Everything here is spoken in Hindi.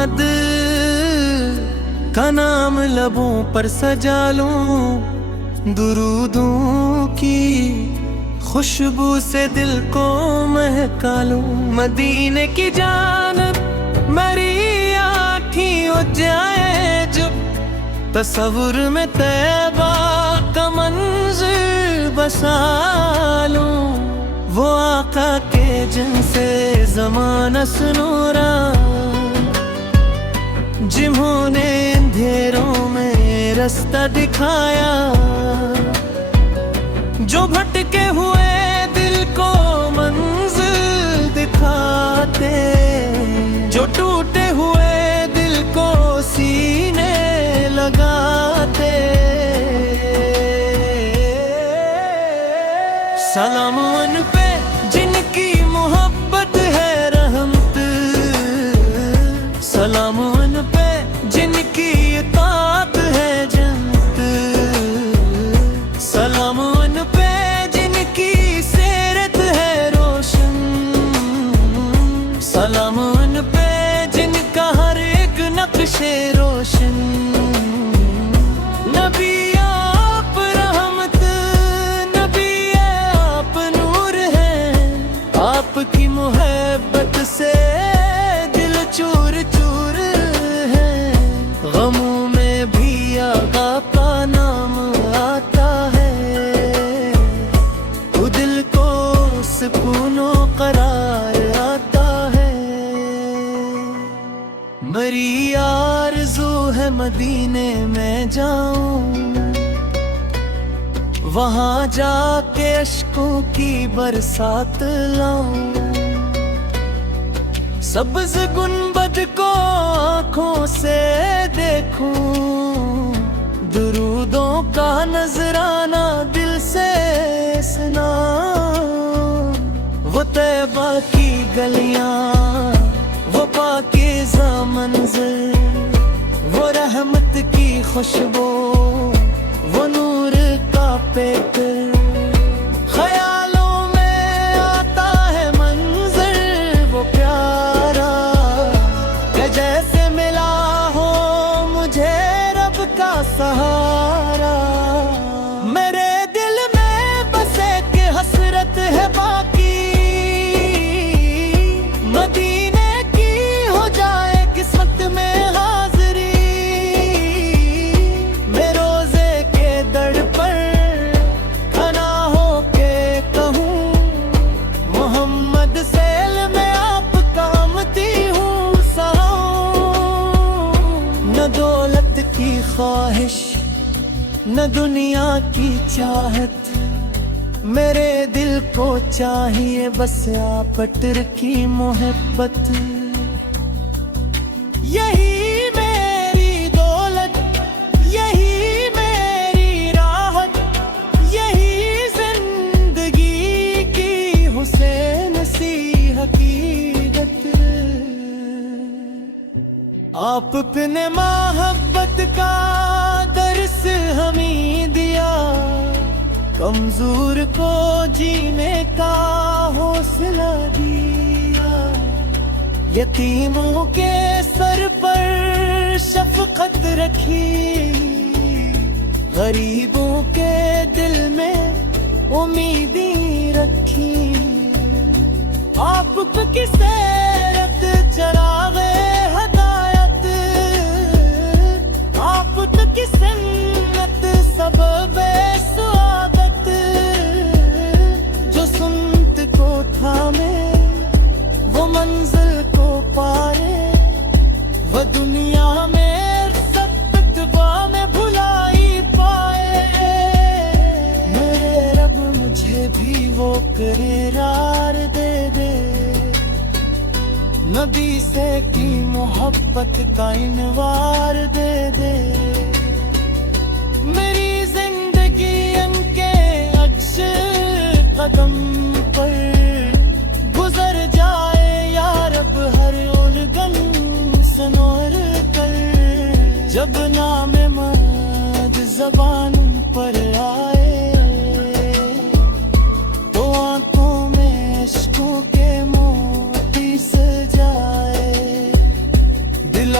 मोहम्मद का नाम लबों पर सजा लूं, दुरूदों की खुशबू से दिल को महका लूं। मदीने की जानब मेरी आँखें हो जाए जब, तसव्वुर में तैबा का मंज़िल बसा लूं। वो आका के जिनसे ज़माना सुनूरा, जिन्होंने अंधेरों में रास्ता दिखाया, जो भटके हुए दिल को मंजिल दिखाते, जो टूटे हुए दिल को सीने लगाते। सलाम उन पे जिनकी मोहब्बत है रहमत, सलाम उन पे जिनकी इताअत है जन्नत, सलाम उन पे जिनकी सीरत है रोशन, सलाम उन पे जिनका हर एक नक्शे रोशन। नबी आप रहमत, नबी आप नूर हैं, आपकी मोहब्बत से दिल चूर चूर है। गमों में भी आका का नाम आता है, तो दिल को सुकूनो करार आता है। मेरी आरज़ू है मदीने में जाऊं, वहाँ जाके अश्कों की बरसात लाऊं। सब्ज़ गुंबद को आँखों से देखूं, दुरूदों का नजराना दिल से सुनाऊं। वो तैबा की गलियां, वो पाकीज़ा मंज़िल, वो रहमत की खुशबू, वो नूर का पेकर। ख्यालों में आता है मंज़र वो प्यारा, कि जैसे मिला हो मुझे रब का सहारा। मेरे दिल में बस एक हसरत है बाकी, मदीने की हो जाए किस्मत में हाज़री। मैं रोज़े के दर पर खड़ा होके कहूँ, मोहम्मद सेल में आपका आमदी हूँ सहाऊं। न दौलत की ख्वाहिश, न दुनिया की चाहत, मेरे दिल को चाहिए बस आपतर की मोहब्बत। यही मेरी दौलत, यही मेरी राहत, यही जिंदगी की हुसैन सी हकीकत। आप अपने मोहब्बत का दर्स हमें दिया, कमजोर को जीने का हौसला दिया। यतीमों के सर पर शफकत रखी, गरीबों के दिल में उम्मीदें रखी। आप की सैरत चरागे हदायत, आप की सन्नत सबब स्वागत। जो सुन्नत को थामे वो मंजिल को पारे, वो दुनिया में सत्तवा में भुलाई पाए। मेरे रब मुझे भी वो करार दे दे, नबी से की मोहब्बत का इनवार दे दे। मेरी जिंदगी उनके अक्स कदम पर गुजर जाए या रब, हर उलगन सनोर कर। जब नाम मद ज़बान पर आए, तो आंखों में इश्कों के मोती सजाए। दिल